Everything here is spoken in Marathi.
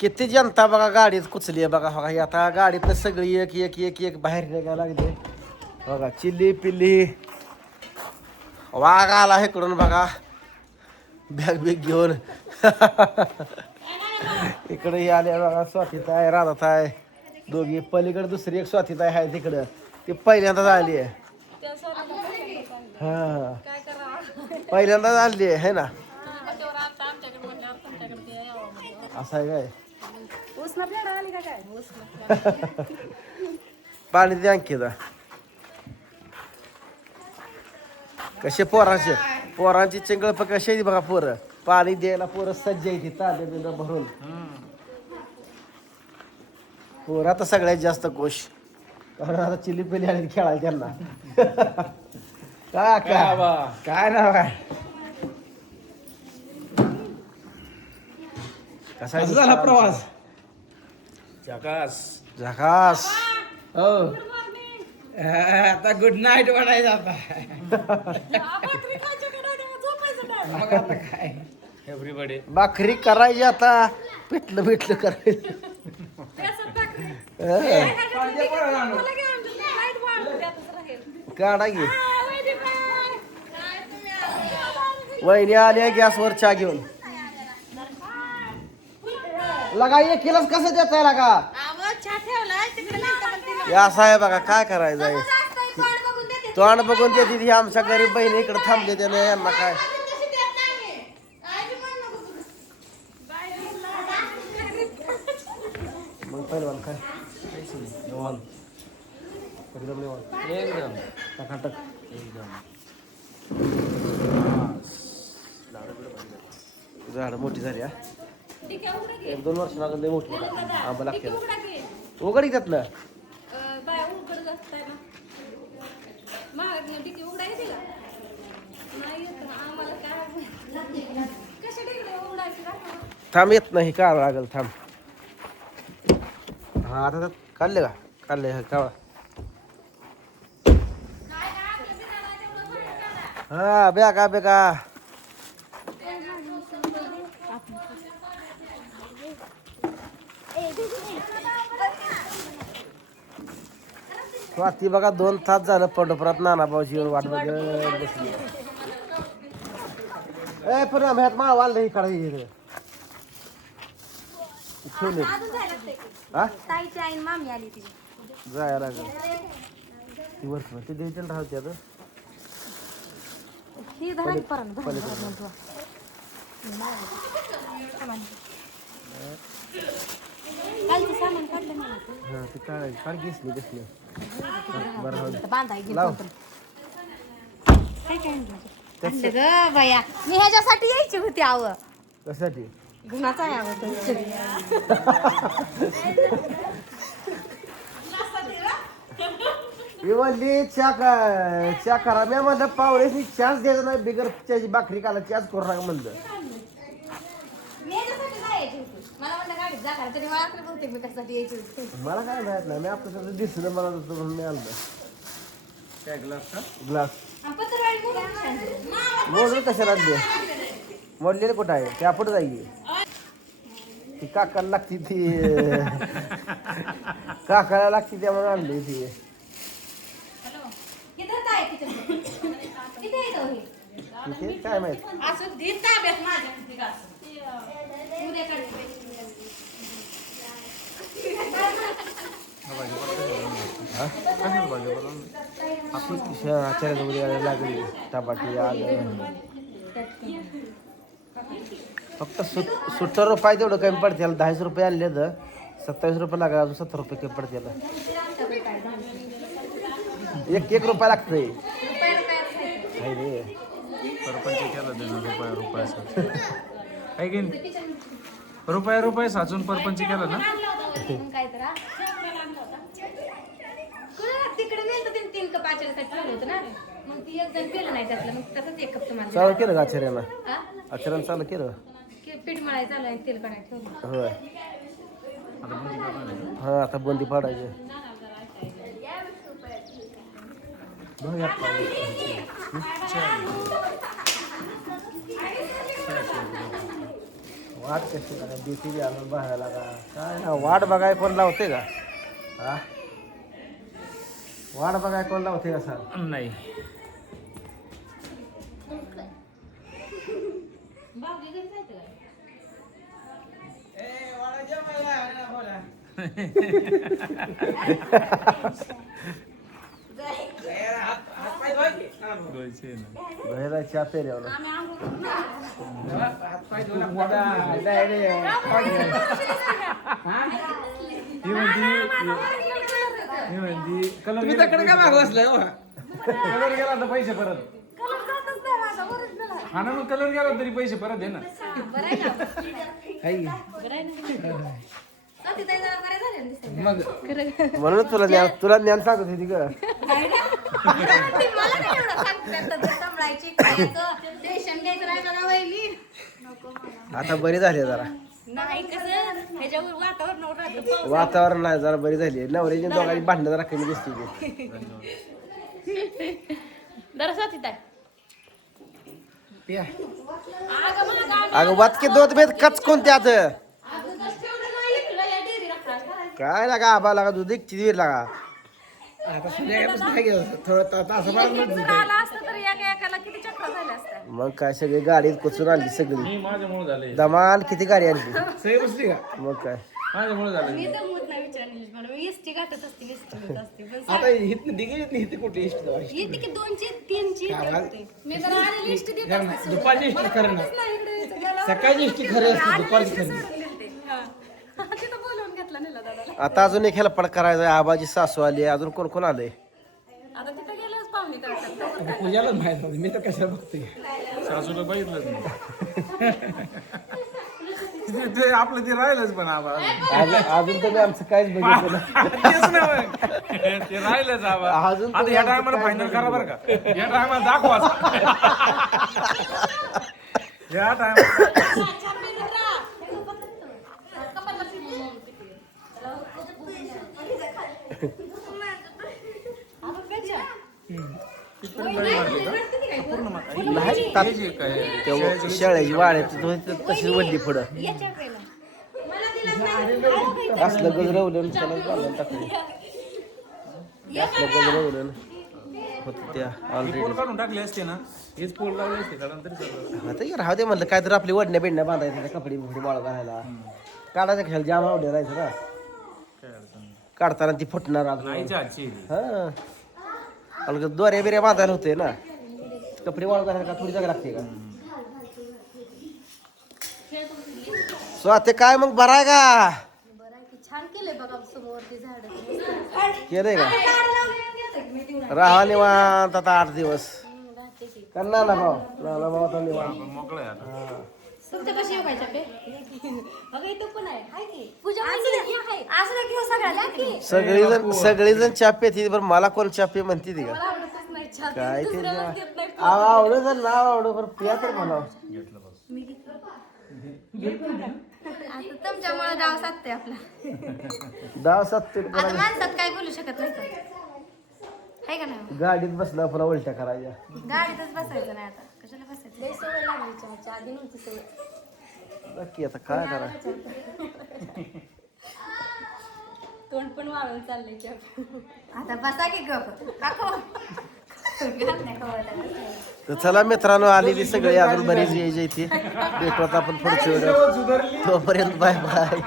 किती जनता बघा गाडीत कुचली आहे बघा बघा. ही आता गाडीतनं सगळी एक एक एक एक बाहेर निघायला लागली बघा. चिल्ली पिल्ली वाघ आला इकडून बघा बॅग बिग घेऊन. इकडे ही आले बघा. स्वातीत आहे, राधात आहे, दोघी. पलीकडे दुसरी एक स्वातीत आहे तिकडं. ती पहिल्यांदाच आली आहे. हा पहिल्यांदाच आली आहे ना. असं आहे काय? पाणी द्या आणखीदा. कसे पोरांची चिंगळप कशी आहे बघा. पोरं पाणी द्यायला पोरं सज्ज आहे. तांबे बिंब भरून पोरं आता सगळ्यात जास्त खुश. कारण आता चिल्ली पिली आणि खेळायला त्यांना. काय नाव काय कसा झाला प्रवास? झकास. हो आता गुड नाईट म्हणायचं आता. मग आता काय एव्हरीबडी भाकरी करायची आता. पिठलं बिटलं करायचं. काढा घे. वहिनी आल्या गॅसवर चहा घेऊन. लगा एक किलोच कसं देताय लगा? हे असं आहे बघा. काय करायचं आहे? तोंड बघून देते ही आमच्या गरीब बहिणी इकडे थांबले त्याने. यांना काय मग पहिलवान काय निवांत एकदम निवांत एकदम टकाटक एकदम. झाड मोठी झाली हा. 1-2 वर्ष लागून लई मोठी आंबा लागते. उघड येतात ना. थांब येत नाही का लागल. थांब. हा आता काढले का? काढले का? हा बेका बेका. स्वाती बघा 2 तास झालं पंढरपुरात नानाभाऊची येऊन वाट बघत बसली. ए पण ह्यात माळ वाढलं ही काढायची ठेवले. हा मामी आली ती जायला लागेल. ती वर्ष ते द्यायचे राहते आता. ही धरायची परत सामान काढलं नाही. हा ते काढायची काढ घेसली घेसली. बरं बांधाय लाव. आणलं ग बाया. मी ह्याच्यासाठी यायची होती. आव कशासाठी? गुणाचा आहे आव. मी म्हणली च्या करा. मी म्हणलं पावळेची चहाच द्यायचा नाही. बिगर त्याची भाकरी काला चहाच करू नका म्हणलं. मला म्हणलं गाडीत जा करा. तरी मला बहुतेक मी कशासाठी यायची होती. मला काय माहित नाही. मी आपलं त्याचं दिसलं मला म्हणून मी आणलं. काय ग्लास का? ग्लास मोडून कशाला आणले? मोडलेले कुठं आहे? त्या पुढे जाईल ती. काकाला लागती ती. काकाला लागती त्यामुळे आणली ती. तिथे काय माहित. आपली आचार्य लागली. टमाटी आलं. फक्त 70 रुपये तेवढं कमी पडते. 10 रुपये आणले तर 27 रुपये लागला. अजून 70 रुपये कमी पडते. 1 रुपया लागतंय. परपंच केलं त्यानं रुपया आहे की नाही? रुपया साचून परपंच केलं ना. तिकडे नेलं 3 कप आचार्यासाठी ठेवलं होतं ना. मग ती एक जण केलं नाही त्यातलं. मग तसंच 1 कप तुम्हाला चालू केलं का आचार्यानं? आचार्यानं चालू केलं. पीठ मळाय चालू आहे. तेल काढायला ठेवलं. होय. हा आता बंदी पाडायची. वाट कशी लागा देते बी आणून बघायला का काय ना वाट बघाय कोण लावते का हा वाट बघाय कोण लावते का सर नाही बावली घरी जायचं का? धुवायचे ना. बाहेर चहा पेल्यावर आम्ही आंघोळ करून तुम्ही त्याकडे काय मागं बसलाय हो? कलर गेला तर पैसे परत कलर जातच नाही माझा ओरिजिनल आहे. हा ना मग कलर गेला तरी पैसे परत आहे ना बरं आहे ना? बरं आहे ना? स्वाती ताई जरा बऱ्या झाल्या ना दिसायला. म्हणून तुला ज्ञान सांगत होती ग काय ना? ती मला नाही एवढं सांगतात तर सांभाळायची, खायचं, टेन्शन घ्यायचं नाही का वहिनी? आता बरी झाली जरा नाही कसं ह्याच्यावर वातावरणावर राहतं पाऊस. वातावरण नाही जरा बरी झाली नवऱ्याची दोघांची भांडणं जरा कमी दिसते ती. जरा स्वाती ताई. अगं वातके दोन बेत कच कोणते आता अगं कसं ठेवलं नाही इकडं या डेअरीला काय करायचं? काय लागा आबा लागा दूध एक चिदीर लागा जर आला असतं तर एकाला किती चक्र झाल्या असत्या. मग काय सगळी गाडीत कुचून आणली सगळी मी माझ्यामुळे झाले दमान किती गाडी आणली सही बसली का मग काय माझ्यामुळे झालं मी तर मूत नाही विचारली मला मी एसटी गाठत असते एसटी असते पण आता इथे कुठे येते की 2ची 3ची येते. मी तर आलेली इष्ट देत असते. मला माहितीच नाही इकडे यायचं. गेल्यावर सकाळची इष्टी खरी असते दुपारची खरी सोडून दिलते. हा. तिथं बोलवून घेतला नेला दादाला. आता अजून एक हेल्पड करायचं आबाची सासू आली अजून कोण कोण आलंय आता तिथं गेल्यावर पाहुणे करतात. पूजालाच माहित नव्हती मी तर कशाला बघतोय सासूला बघितलंच नाही ते आपलं ते राहिलंच पण आबा अजून तर मी आमचं काहीच बघितलं नाही. तेच ना मग. ते राहिलंच आबा अजून आता या टायमाला फायनल करा बरं का या टायमाला दाखवा या टायमाला नाही त्या शेळ्याची वाड्यात तशीच वडली पुढं असलं गजरवलं त्याला घालून टाकलं असलं गजरवलं होतं त्या ऑलरेडी पोल काढून टाकले असते ना हेच पोल लावले असते कारण तरी सगळं आता राहू दे म्हणलं काय तर आपली वडण्या बिडण्या बांधायचं कपडे बिपडे बाळ घालायला काढायचं खेळ जाम आवडे राहायचं ना काय अडचण नाही. काढताना ती फुटणार अजून आईच्या आजची आहे ती. हा आणि दोऱ्या बिऱ्या बांधायला होते ना कपडे वाळू घालायला का थोडी जागा लागते का स्वाते काय मग बरं आहे का बरं आहे की छान केलंय बघा समोरची झाडं. केलंय का राहा निवांत आता 8 दिवस करणार ना भाऊ आता निवांत आपण मोकळं आहे आता तुमच्या कशी येऊ काय चपे अगं इथं पण आहे हाय की पूजा असं घेऊ सगळ्याला की सगळेजण चापे येते पण मला कोण चापे म्हणते ती का मला आवडतच नाही चहा. काय ते दुसऱ्याला देत नाही. आवडत तर नाव आवडत पण पिया तर म्हणावं घेतलं बस मी घेतलं. आता तुमच्यामुळे डाव साधते आपला 10-7 आता माणसात काय बोलू शकत नाही तर. आहे का नाही गाडीत बसला पुन्हा उलट्या करायच्या गाडीतच बसायचं नाही आता कशाला बसायचं लई सवय लागली चहाची आधी नव्हती सवय नक्की आता काय करा तोंड पण वाळून चाललंय चहा आता बसा की गप टाको तर चला मित्रांनो आलेली सगळी अजून बरीच यायची इथे भेटू आता आपण पुढच्या वेळेस तोपर्यंत बाय बाय